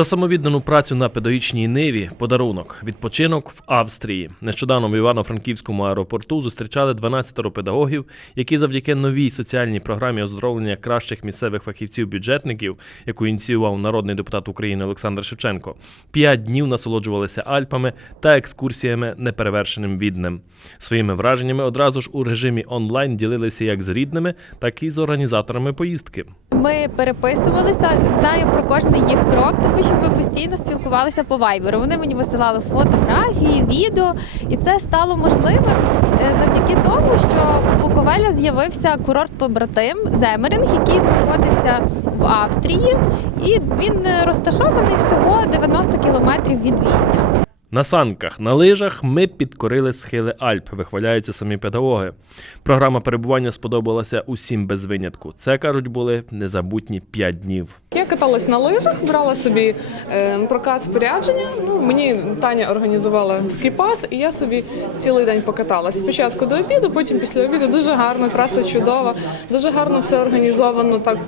За самовіддану працю на педагогічній ниві подарунок відпочинок в Австрії. Нещодавно в Івано-Франківському аеропорту зустрічали 12 педагогів, які завдяки новій соціальній програмі оздоровлення кращих місцевих фахівців-бюджетників, яку ініціював народний депутат України Олександр Шевченко, п'ять днів насолоджувалися Альпами та екскурсіями неперевершеним віднем. Своїми враженнями одразу ж у режимі онлайн ділилися як з рідними, так і з організаторами поїздки. Ми переписувалися, знаю про кожен їх крок, тому що ми постійно спілкувалися по вайберу. Вони мені висилали фотографії, відео, і це стало можливим е, завдяки тому, що у Буковеля з'явився курорт побратим Земеринг, який знаходиться в Австрії, і він е, розташований всього 90 кілометрів від Відня. На санках, на лижах ми підкорили схили Альп, вихваляються самі педагоги. Програма перебування сподобалася усім без винятку. Це кажуть, були незабутні п'ять днів. Каталась на лижах, брала собі е, прокат спорядження. Ну, мені Таня організувала скіпас, і я собі цілий день покаталась. Спочатку до обіду, потім після обіду. Дуже гарно, траса чудова, дуже гарно все організовано. Так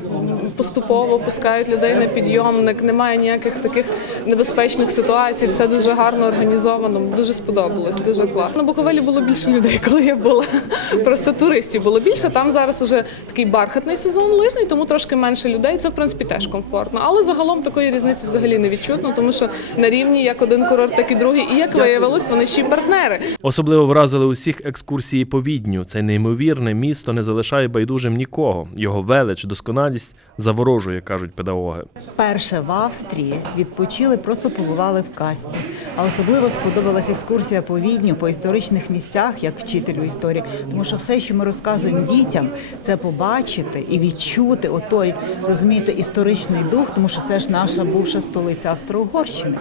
поступово пускають людей на підйомник. Немає ніяких таких небезпечних ситуацій. Все дуже гарно організовано. Дуже сподобалось, дуже класно. На Буковелі було більше людей, коли я була. Просто туристів було більше. Там зараз уже такий бархатний сезон лижний, тому трошки менше людей. Це в принципі теж комфортно. Але загалом такої різниці взагалі не відчутно, тому що на рівні як один курорт, так і другий. І як виявилось, вони ще й партнери. Особливо вразили усіх екскурсії по Відню. Це неймовірне місто не залишає байдужим нікого. Його велич, досконалість заворожує, кажуть педагоги. Перше в Австрії відпочили, просто побували в касті. А особливо сподобалась екскурсія по відню, по історичних місцях, як вчителю історії. Тому що все, що ми розказуємо дітям, це побачити і відчути отой, розумієте, історичний дух, тому що це ж наша бувша столиця Австро-Угорщини,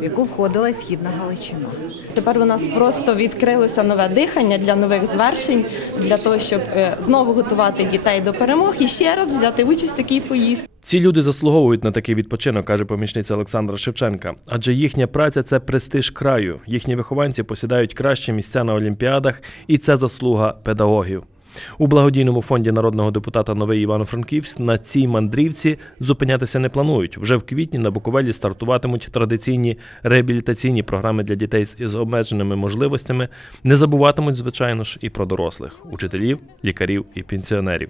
в яку входила східна Галичина. Тепер у нас просто відкрилося нове дихання для нових звершень, для того, щоб е, знову готувати дітей до перемог і ще раз взяти участь в такій поїздці. Ці люди заслуговують на такий відпочинок, каже помічниця Олександра Шевченка. Адже їхня праця це престиж краю. Їхні вихованці посідають кращі місця на олімпіадах, і це заслуга педагогів. У благодійному фонді народного депутата Новий Івано-Франківськ на цій мандрівці зупинятися не планують. Вже в квітні на Буковелі стартуватимуть традиційні реабілітаційні програми для дітей з обмеженими можливостями. Не забуватимуть, звичайно ж, і про дорослих учителів, лікарів і пенсіонерів.